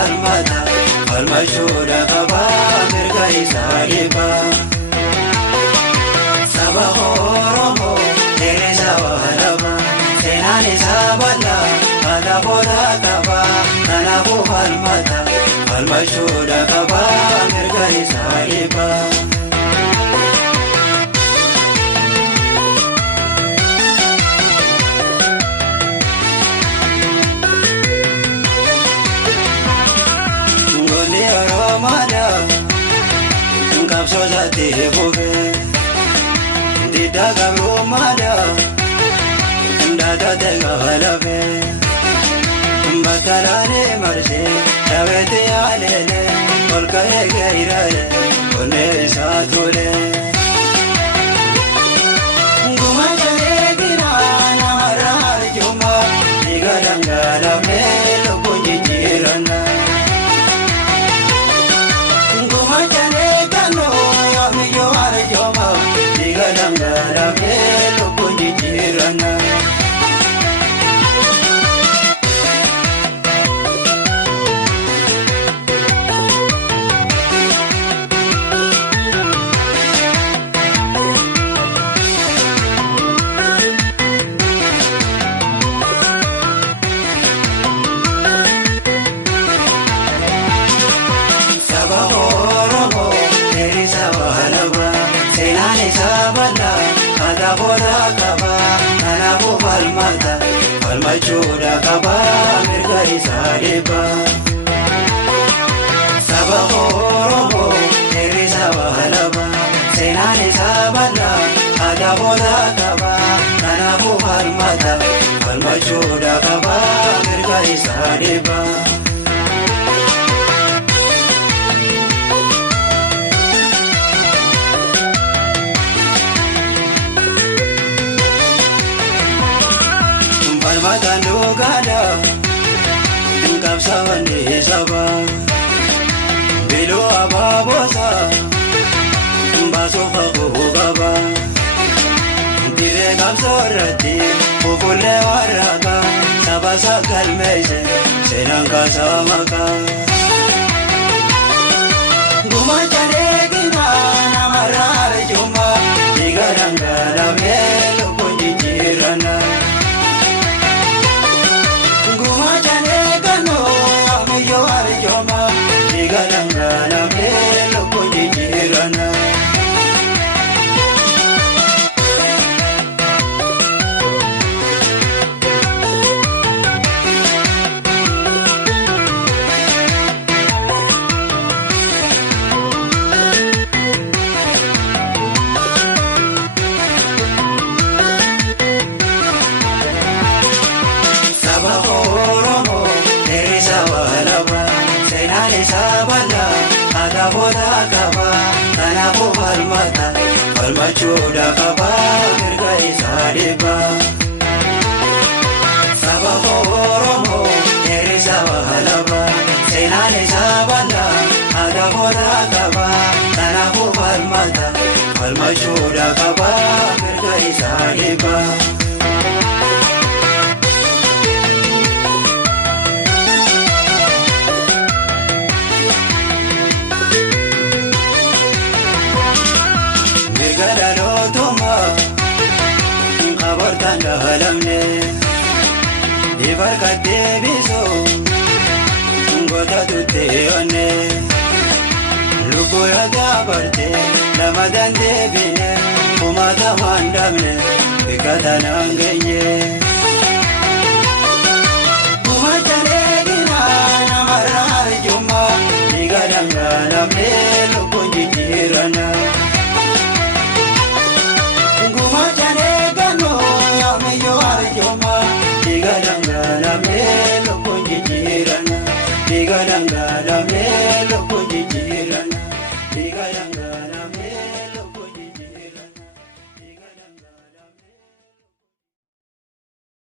falmata falmashuudha qaba mirga isaa eeba. Saba Oromoo dheeressa walaba seenaan isaa bal'aa haala boona qaba kanaafuu falmata falmashuudha qaba mirga isaa eeba. Kapsoosatti buufee diddaa qabrumaadhaa ndaatotee gaalafee battalaanee marsee dhabeetti yaaleelee olka'ee geeyiraalee onnee isaa tuulee. Gumachalee biraa namarraa arjumaa dhiiga dhangalafee lubbuun jijjiirannaa. Dhangalafee lubbuun jijjiirannaa. Saba Oromoo dheeressa walaba seenaan isaa bal'aa haala boona qaba kanaafuu falmata falmachuudha qaba mirga isaa eeba. Saba Oromoo dheeressa walaba seenaan isaa bal'aa haala boona qaba kanaafuu falmata falmachuudha qaba mirga isaa eeba. Falmataan dhugaadhaa qabsaa'anii saba biluu abaaboosaa baasuuf hafuu qaba. Dirree qabsoo irratti fuullee warraaqaa saba sagalmeesse seenaan kaasaa maqaa. Gumachalee giraa namarraa arjumaa dhiiga dhangalafee lubbuun jijjiirannaa. Dhiiga dhangalafee lubbuun jijjiirannaa. Saba Oromoo dheeressa walaba seenaan isaa bal'aa haala boona qaba kanaafuu falmata falmachuudha qaba mirga isaa eeba. Saba Oromoo dheeressa walaba seenaan isaa bal'aa haala boona qaba kanaafuu falmata falmachuudha qaba mirga isaa eeba. Abortaan dhahalamnee ifarka deebisuu goota tuttee onnee lubbuu yoo jaabartee lama dandeebinee kumaata waan dhabne bikkatanaan geenye. Gumachalee giraa namarraa arjumaa dhiiga dhangalafee lubbuun jijjiirannaa. Dhiiga dhangalafee lubbuun jijjiirannaa. Dhiiga dhangalafee.